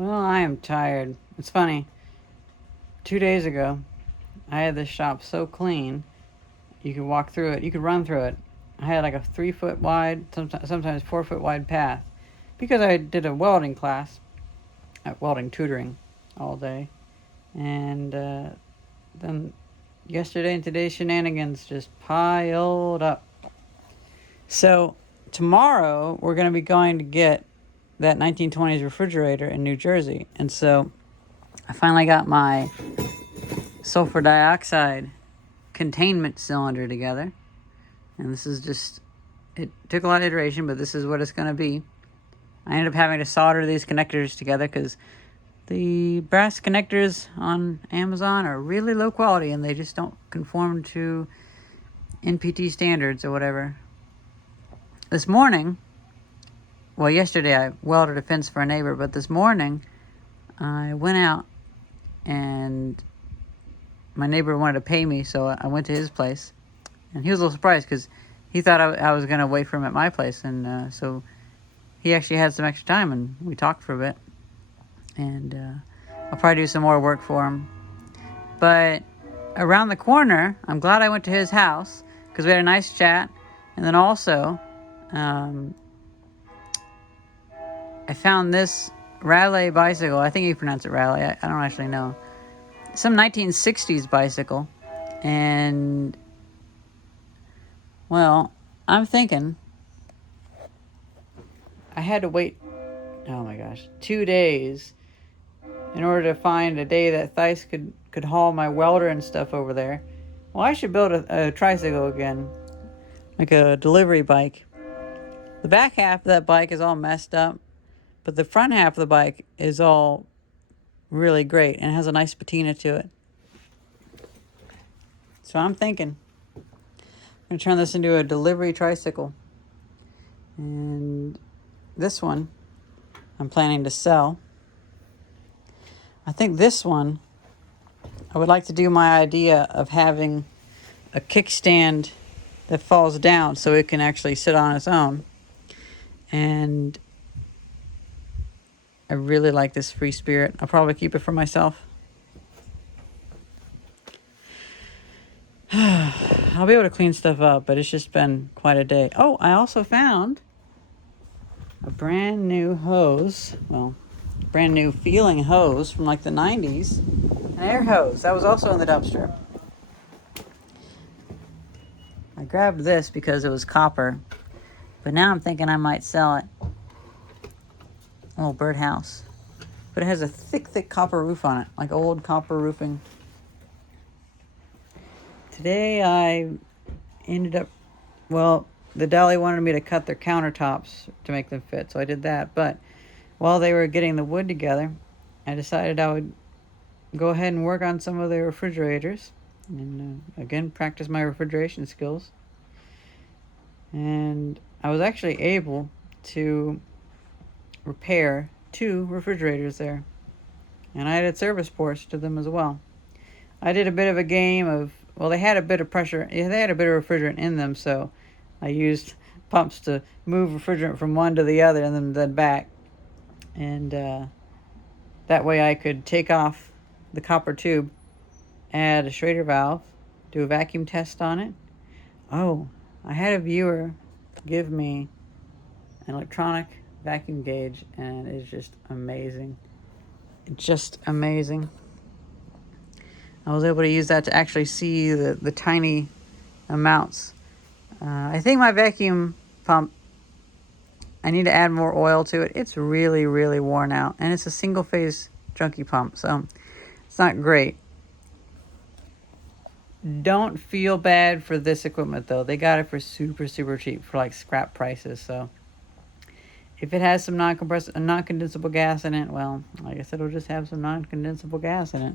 Well, I am tired. It's funny. 2 days ago, I had this shop so clean, you could walk through it, you could run through it. I had like a 3 foot wide, sometimes 4 foot wide path because I did a welding class, welding tutoring all day. And then yesterday and today's shenanigans just piled up. So tomorrow, we're going to be going to get that 1920s refrigerator in New Jersey. And so I finally got my sulfur dioxide containment cylinder together. And this is just, it took a lot of iteration, but this is what it's going to be. I ended up having to solder these connectors together because the brass connectors on Amazon are really low quality and they just don't conform to NPT standards or whatever. This morning, well, yesterday I welded a fence for a neighbor, but this morning I went out and my neighbor wanted to pay me, so I went to his place. And he was a little surprised because he thought I was going to wait for him at my place. And so he actually had some extra time and we talked for a bit. And I'll probably do some more work for him. But around the corner, I'm glad I went to his house because we had a nice chat. And then also, I found this Raleigh bicycle. I think you pronounce it Raleigh. I don't actually know. Some 1960s bicycle. And, well, I'm thinking I had to wait, oh my gosh, 2 days in order to find a day that Theis could haul my welder and stuff over there. Well, I should build a tricycle again, like a delivery bike. The back half of that bike is all messed up, but the front half of the bike is all really great and has a nice patina to it. So I'm thinking I'm going to turn this into a delivery tricycle. And this one I'm planning to sell. I think this one, I would like to do my idea of having a kickstand that falls down so it can actually sit on its own. And I really like this Free Spirit. I'll probably keep it for myself. I'll be able to clean stuff up, but it's just been quite a day. Oh, I also found a brand new hose. Well, brand new feeling hose from like the 90s. An air hose. That was also in the dumpster. I grabbed this because it was copper. But now I'm thinking I might sell it. A little birdhouse. But it has a thick copper roof on it. Like old copper roofing. Today I ended up, well, the deli wanted me to cut their countertops to make them fit, so I did that. But while they were getting the wood together, I decided I would go ahead and work on some of their refrigerators. And again, practice my refrigeration skills. And I was actually able to repair 2 refrigerators there. And I added service ports to them as well. I did a bit of a game of, well, they had a bit of pressure. They had a bit of refrigerant in them, so I used pumps to move refrigerant from one to the other and then back. And that way I could take off the copper tube, add a Schrader valve, do a vacuum test on it. Oh, I had a viewer give me an electronic vacuum gauge, and it's just amazing. Just amazing. I was able to use that to actually see the tiny amounts. I think my vacuum pump, I need to add more oil to it. It's really, really worn out. And it's a single phase junkie pump, so it's not great. Don't feel bad for this equipment though. They got it for super cheap, for like scrap prices. So if it has some non-condensable gas in it, well, I guess it'll just have some non-condensable gas in it.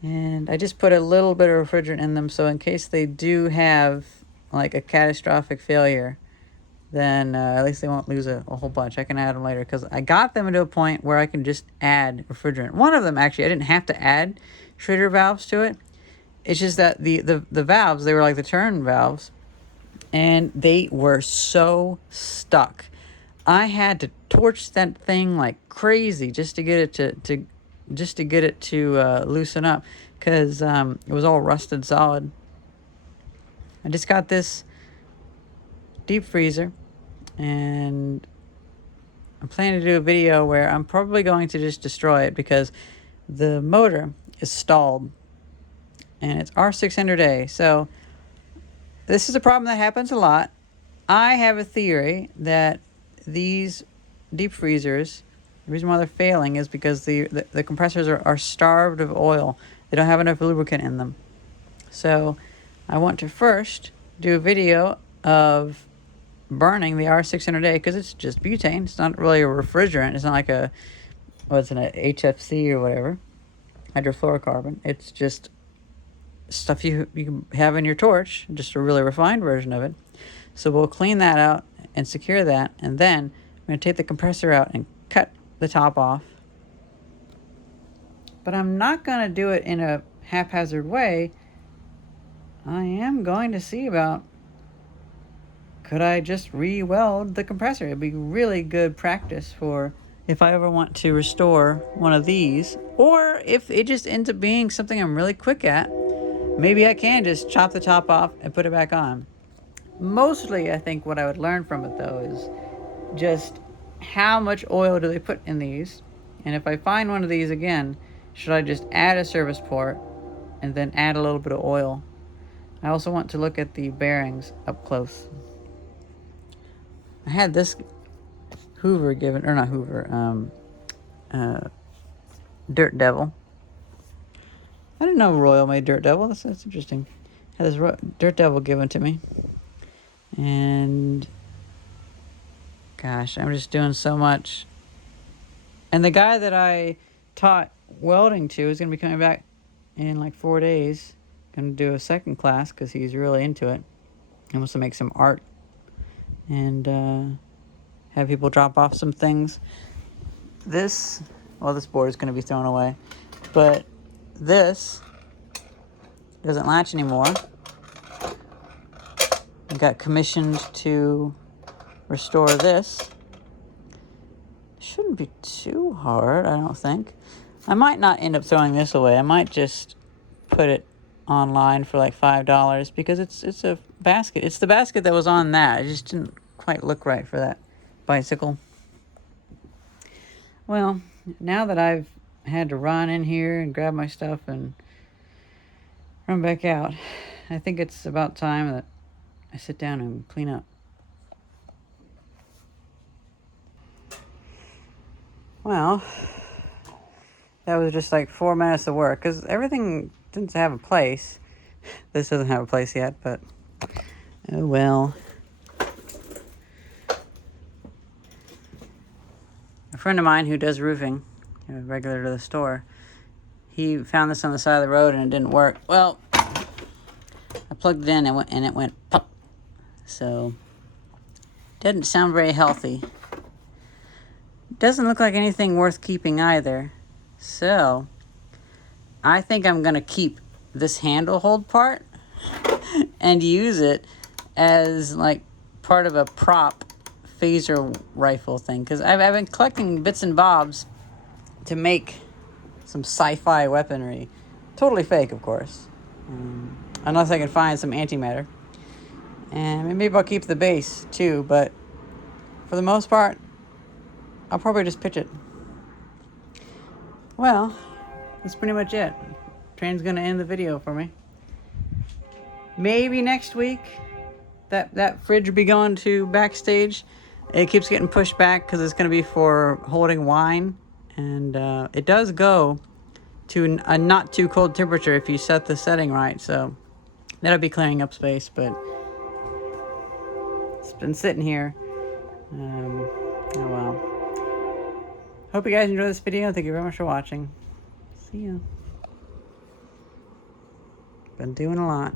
And I just put a little bit of refrigerant in them so in case they do have like a catastrophic failure, then at least they won't lose a whole bunch. I can add them later because I got them to a point where I can just add refrigerant. One of them, actually, I didn't have to add Schrader valves to it. It's just that the valves, they were like the turn valves, and they were so stuck. I had to torch that thing like crazy just to get it to loosen up, because it was all rusted solid. I just got this deep freezer, and I'm planning to do a video where I'm probably going to just destroy it because the motor is stalled, and it's R600A. So this is a problem that happens a lot. I have a theory that these deep freezers, the reason why they're failing is because the compressors are starved of oil. They don't have enough lubricant in them. So I want to first do a video of burning the R600A, because it's just butane. It's not really a refrigerant. It's not like a HFC or whatever, hydrofluorocarbon. It's just stuff you can have in your torch, just a really refined version of it. So we'll clean that out and secure that, and then I'm going to take the compressor out and cut the top off. But I'm not going to do it in a haphazard way. I am going to see about, could I just re-weld the compressor? It'd be really good practice for if I ever want to restore one of these, or if it just ends up being something I'm really quick at, maybe I can just chop the top off and put it back on. Mostly, I think what I would learn from it, though, is just how much oil do they put in these? And if I find one of these again, should I just add a service port and then add a little bit of oil? I also want to look at the bearings up close. I had this Hoover given, or not Hoover, Dirt Devil. I didn't know Royal made Dirt Devil. That's interesting. I had this Dirt Devil given to me. And gosh, I'm just doing so much. And the guy that I taught welding to is going to be coming back in like 4 days. Going to do a second class because he's really into it. He wants to make some art and have people drop off some things. This board is going to be thrown away, but this doesn't latch anymore. I got commissioned to restore this. Shouldn't be too hard, I don't think. I might not end up throwing this away. I might just put it online for like $5 because it's a basket. It's the basket that was on that. It just didn't quite look right for that bicycle. Well, now that I've had to run in here and grab my stuff and run back out, I think it's about time that I sit down and clean up. Well, that was just like 4 minutes of work because everything didn't have a place. This doesn't have a place yet, but oh well. A friend of mine who does roofing, regular to the store, he found this on the side of the road and it didn't work. Well, I plugged it in and it went pop. So, doesn't sound very healthy. Doesn't look like anything worth keeping either. So, I think I'm going to keep this handle hold part and use it as like part of a prop phaser rifle thing. Because I've been collecting bits and bobs to make some sci-fi weaponry. Totally fake, of course. Unless I can find some antimatter. And maybe I'll keep the base too, but for the most part, I'll probably just pitch it. Well, that's pretty much it. Train's gonna end the video for me. Maybe next week, that fridge will be going to backstage. It keeps getting pushed back because it's gonna be for holding wine, and it does go to a not too cold temperature if you set the setting right. So that'll be clearing up space, but it's been sitting here. Oh well. Hope you guys enjoyed this video. Thank you very much for watching. See ya. Been doing a lot.